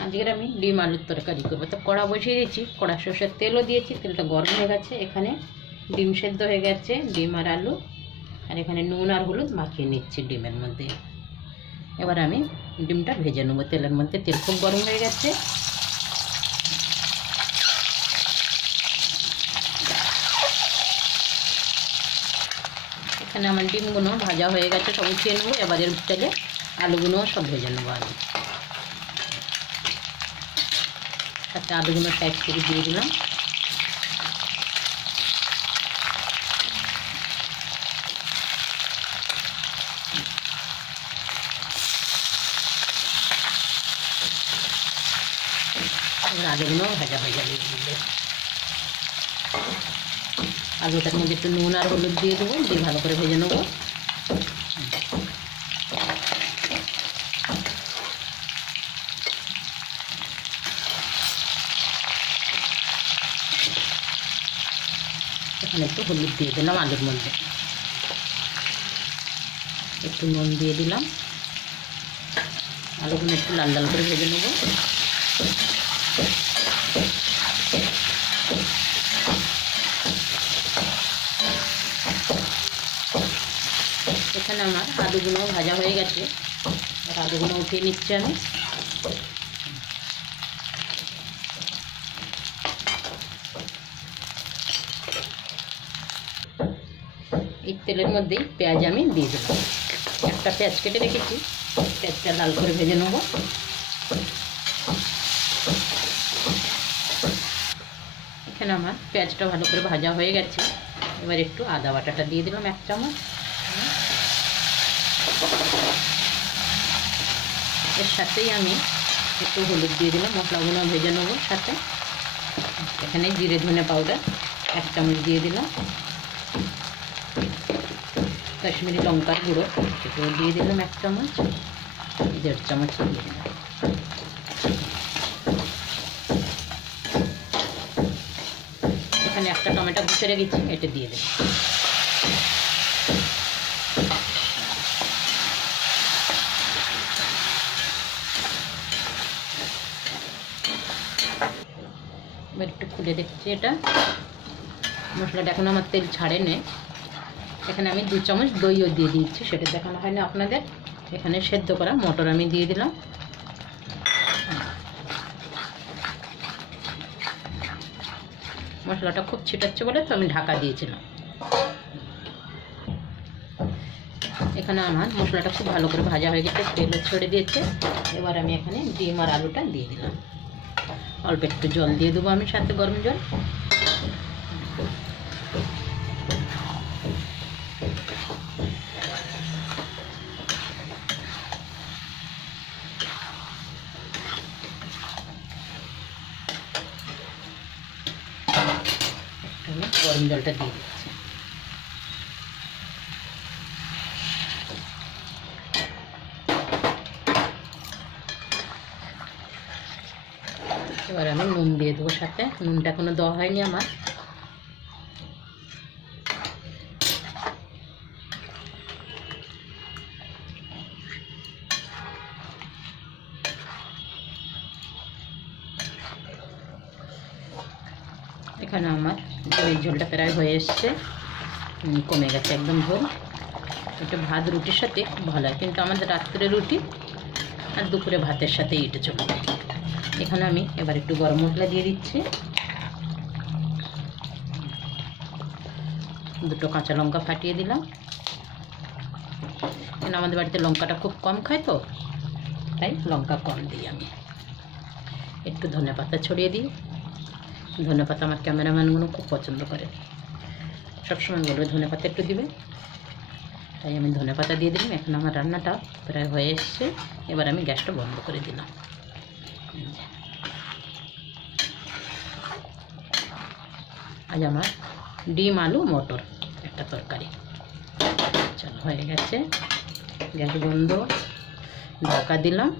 আজকের আমি ডিম আলুর তরকারি করবো। তো কড়া বসিয়ে দিয়েছি, কড়া সর্ষের তেলও দিয়েছি, তেলটা গরম হয়ে গেছে। এখানে ডিম সেদ্ধ হয়ে গেছে, ডিম আর আলু, আর এখানে নুন আর হলুদ মাখিয়ে নিচ্ছি ডিমের মধ্যে। এবার আমি ডিমটা ভেজে নেবো তেলের মধ্যে। তেল খুব গরম হয়ে গেছে। এখানে আমার ডিমগুলো ভাজা হয়ে গেছে, সব উঠিয়ে নেবো। এবার এর তেলে আলুগুলো সব ভেজে নেবো। আলু সাথে আলুগুলো সাইড থেকে দিয়ে দিলাম। এবার আলুগুলো ভাজা হয়ে যাবে। আলুটার মধ্যে একটু নুন আর হলুদ দিয়ে দেবো, দিয়ে ভালো করে ভেজে নেবো। এখানে একটু হলুদ দিয়ে দিলাম আলুর মধ্যে, একটু নুন দিয়ে দিলাম। আলুগুলো একটু লাল লাল করে ভেজে নেবো। এখানে আমার আলুগুলো ভাজা হয়ে গেছে, আর আলুগুলো উঠিয়ে নিচ্ছি আমি। এই তেলের মধ্যেই পেঁয়াজ আমি দিয়ে দিলাম। একটা পেঁয়াজ কেটে রেখেছি, পেঁয়াজটা লাল করে ভেজে নেব। এখানে আমার পেঁয়াজটা ভালো করে ভাজা হয়ে গেছে। এবার একটু আদা বাটাটা দিয়ে দিলাম 1 চামচ। এর সাথেই আমি একটু হলুদ দিয়ে দিলাম, মশলাগুলো ভেজে নেব সাথে। এখানে জিরে ধনে পাউডার 1 চামচ দিয়ে দিলাম। কাশ্মীরি লঙ্কার গুঁড়ো এটাও দিয়ে দিলাম 1 চামচ, 1.5 চামচ দিয়ে দিলাম। এখানে একটা টমেটো ঘষে রেখেছি, এটা দিয়ে দিলাম। এবার একটু খুলে দেখছি এটা মশলাটা এখন আমার তেল ছাড়ে নে। এখানে আমি 2 চামচ দইও দিয়ে দিচ্ছি, সেটা দেখানো হয় না আপনাদের। এখানে সেদ্ধ করা মটর আমি দিয়ে দিলাম। মশলাটা খুব ছিটাচ্ছে বলে তো আমি ঢাকা দিয়েছিলাম। এখানে আমার মশলাটা খুব ভালো করে ভাজা হয়ে গেছে, তেলও ছেড়ে দিয়েছে। এবার আমি এখানে ডিম আর আলুটা দিয়ে দিলাম। অল্প একটু জল দিয়ে দেবো আমি, সাথে গরম জল। আমি গরম জলটা দিয়ে দিচ্ছি। এবার আমি নুন দিয়ে দেবো সাথে। নুনটা এখনো দেওয়া হয়নি আমার। এখানে আমার ডিমের ঝোলটা প্রায় হয়ে এসছে, কমে গেছে একদম ঝোল। এটা ভাত রুটির সাথে খুব ভালো হয়, কিন্তু আমাদের রাত্রে রুটি আর দুপুরে ভাতের সাথে এটা চলবে। এখানে আমি এবার একটু গরম মশলা দিয়ে দিচ্ছি, 2টো কাঁচা লঙ্কা ফাটিয়ে দিলাম। কেন আমাদের বাড়িতে লঙ্কাটা খুব কম খায়, তো তাই লঙ্কা কম দিই আমি। একটু ধনেপাতা ছড়িয়ে দিই। ধনেপাতা আমার ক্যামেরাম্যানগুলো খুব পছন্দ করে, সবসময় বলবে ধনেপাতা একটু দিবে, তাই আমি ধনেপাতা দিয়ে দিলাম। এখন আমার রান্নাটা প্রায় হয়ে এসছে। এবার আমি গ্যাসটা বন্ধ করে দিলাম। আজ আমার ডিম আলু মটর একটা তরকারি চল হয়ে গেছে। গ্যাস বন্ধ, ঢাকা দিলাম।